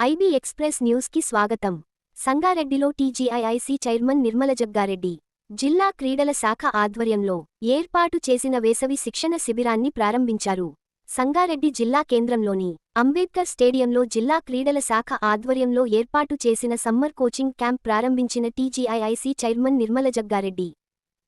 IB express న్యూస్కి స్వాగతం. సంగారెడ్డిలో టీజీఐఐసీ చైర్మన్ నిర్మల జగ్గారెడ్డి జిల్లా క్రీడల శాఖ ఆధ్వర్యంలో ఏర్పాటు చేసిన వేసవి శిక్షణ శిబిరాన్ని ప్రారంభించారు. సంగారెడ్డి జిల్లా కేంద్రంలోని అంబేద్కర్ స్టేడియంలో జిల్లా క్రీడల శాఖ ఆధ్వర్యంలో ఏర్పాటు చేసిన సమ్మర్ కోచింగ్ క్యాంప్ ప్రారంభించిన టీజీఐఐసీ చైర్మన్ నిర్మల జగ్గారెడ్డి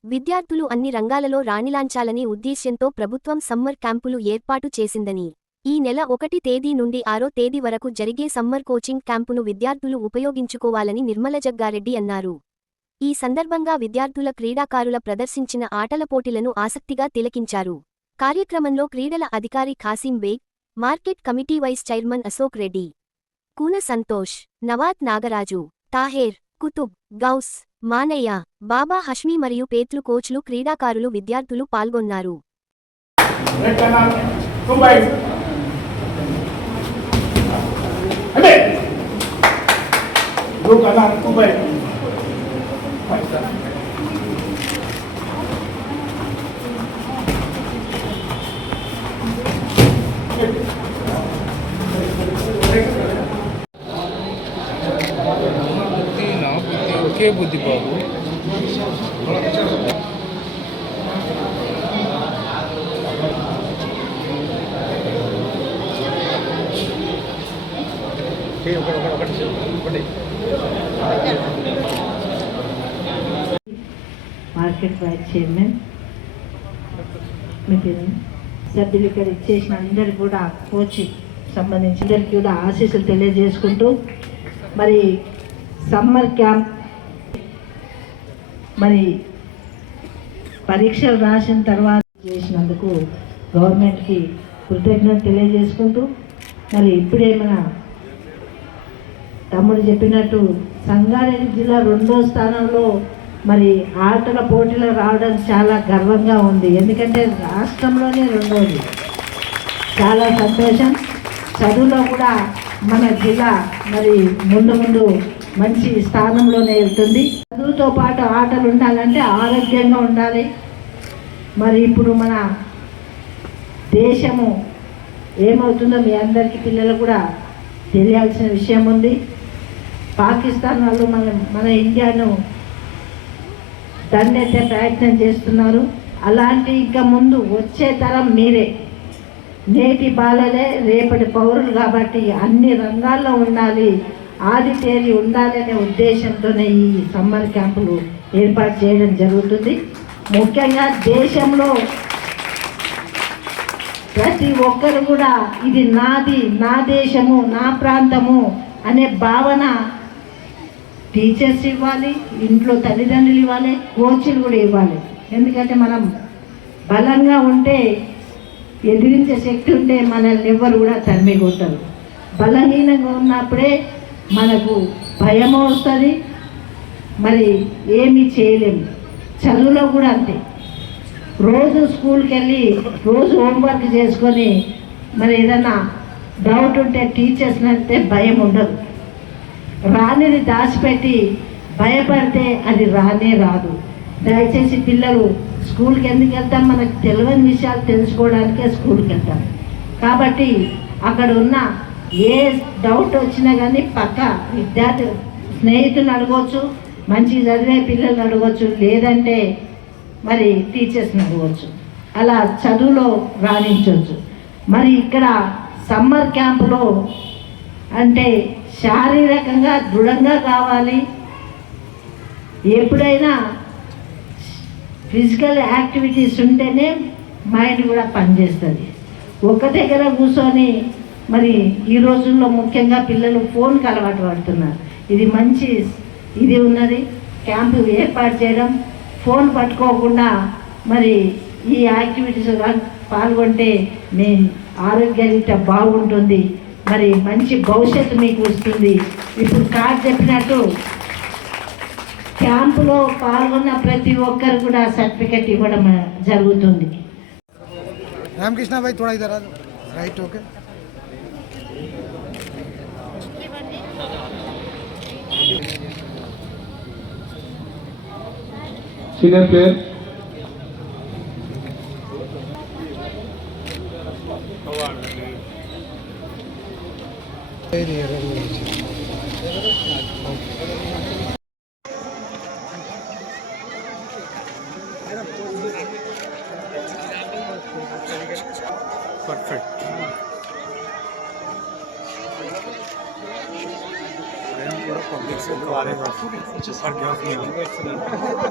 విద్యార్థులు అన్ని రంగాలలో రాణిలాంచాలనే ఉద్దేశ్యంతో ప్రభుత్వం సమ్మర్ క్యాంపులు ఏర్పాటు చేసిందని ఈ నెల ఒకటి తేదీ నుండి ఆరో తేదీ వరకు జరిగే సమ్మర్ కోచింగ్ క్యాంపును విద్యార్థులు ఉపయోగించుకోవాలని నిర్మల జగ్గారెడ్డి అన్నారు. ఈ సందర్భంగా విద్యార్థుల క్రీడాకారుల ప్రదర్శించిన ఆటల పోటీలను ఆసక్తిగా తిలకించారు. కార్యక్రమంలో క్రీడల అధికారి Khasim Baig market committee vice chairman Ashok Reddy Kuna Santosh Nawath Nagaraju Taher Qutub Ghouse Manaiah Baba Hashmi మరియు పేత్లు కోచ్లు క్రీడాకారులు విద్యార్థులు పాల్గొన్నారు. Blue canal, combine. Five star. బుద్ధి నా బుద్ధి ఒకే బుద్ధి బాబు మార్కెట్ వైస్ చైర్మన్ మీ పేరు? సభ్యులు ఇక్కడ ఇచ్చేసిన అందరికి కూడా కోచింగ్ సంబంధించి అందరికి కూడా ఆశీస్సులు తెలియజేసుకుంటూ మరి సమ్మర్ క్యాంప్ మరి పరీక్షలు రాసిన తర్వాత చేసినందుకు గవర్నమెంట్కి కృతజ్ఞత తెలియజేసుకుంటూ మరి ఇప్పుడేమైనా తమ్ముడు చెప్పినట్టు సంగారెడ్డి జిల్లా రెండో స్థానంలో మరి ఆటల పోటీలు రావడం చాలా గర్వంగా ఉంది. ఎందుకంటే రాష్ట్రంలోనే రెండోది. చాలా సంతోషం. చదువులో కూడా మన జిల్లా మరి ముందు ముందు మంచి స్థానంలోనే వెళ్తుంది చదువుతో పాటు ఆటలు ఉండాలంటే ఆరోగ్యంగా ఉండాలి. మరి ఇప్పుడు మన దేశము ఏమవుతుందో మీ అందరికీ పిల్లలు కూడా తెలియాల్సిన విషయం ఉంది. పాకిస్తాన్ వాళ్ళు మన మన ఇండియాను దండెత్తే ప్రయత్నం చేస్తున్నారు. అలాంటి ఇంకా ముందు వచ్చే తరం మీరే. నేటి బాలలే రేపటి పౌరులు కాబట్టి అన్ని రంగాల్లో ఉండాలి ఆదితేరి ఉండాలనే ఉద్దేశంతోనే ఈ సమ్మర్ క్యాంపులు ఏర్పాటు చేయడం జరుగుతుంది. ముఖ్యంగా దేశంలో ప్రతి ఒక్కరు కూడా ఇది నాది నా దేశము నా ప్రాంతము అనే భావన టీచర్స్ ఇవ్వాలి ఇంట్లో తల్లిదండ్రులు ఇవ్వాలి కోచ్లు కూడా ఇవ్వాలి. ఎందుకంటే మనం బలంగా ఉంటే ఎదిరించే శక్తి ఉంటే మనల్ని ఎవ్వరు కూడా తరిమి కొట్టరు. బలహీనంగా ఉన్నప్పుడే మనకు భయం వస్తుంది మరి ఏమీ చేయలేము. చదువులో కూడా అంతే. రోజు స్కూల్కి వెళ్ళి రోజు హోంవర్క్ చేసుకొని మరి ఏదైనా డౌట్ ఉంటే టీచర్స్ అంటే భయం ఉండదు. రానిది దాచిపెట్టి భయపడితే అది రానే రాదు. దయచేసి పిల్లలు స్కూల్కి ఎందుకు వెళ్తాం? మనకు తెలియని విషయాలు తెలుసుకోవడానికే స్కూల్కి వెళ్తాం. కాబట్టి అక్కడ ఉన్న ఏ డౌట్ వచ్చినా కానీ పక్క విద్యార్థి స్నేహితులను అడగవచ్చు మంచిగా చదివే పిల్లల్ని అడగవచ్చు లేదంటే మరి టీచర్స్ని అడగవచ్చు అలా చదువులో రాణించవచ్చు మరి ఇక్కడ సమ్మర్ క్యాంపులో అంటే శారీరకంగా దృఢంగా కావాలి. ఎప్పుడైనా ఫిజికల్ యాక్టివిటీస్ ఉంటేనే మైండ్ కూడా పనిచేస్తుంది. ఒక దగ్గర కూర్చొని మరి ఈ రోజుల్లో ముఖ్యంగా పిల్లలు ఫోన్కి అలవాటు పడుతున్నారు. ఇది మంచి ఇది ఉన్నది. క్యాంపు ఏర్పాటు చేయడం ఫోన్ పట్టుకోకుండా మరి ఈ యాక్టివిటీస్ పాల్గొంటే మీ ఆరోగ్యరీత్యా బాగుంటుంది. మరి మంచి భవిష్యత్తు మీకు వస్తుంది. ఇప్పుడు కార్ చెప్పినట్టు క్యాంపులో పాల్గొన్న ప్రతి ఒక్కరు కూడా సర్టిఫికెట్ ఇవ్వడం జరుగుతుంది. రామకృష్ణ భాయ్ థోడా right okay. Senior player perfect public से बारे में और क्या किया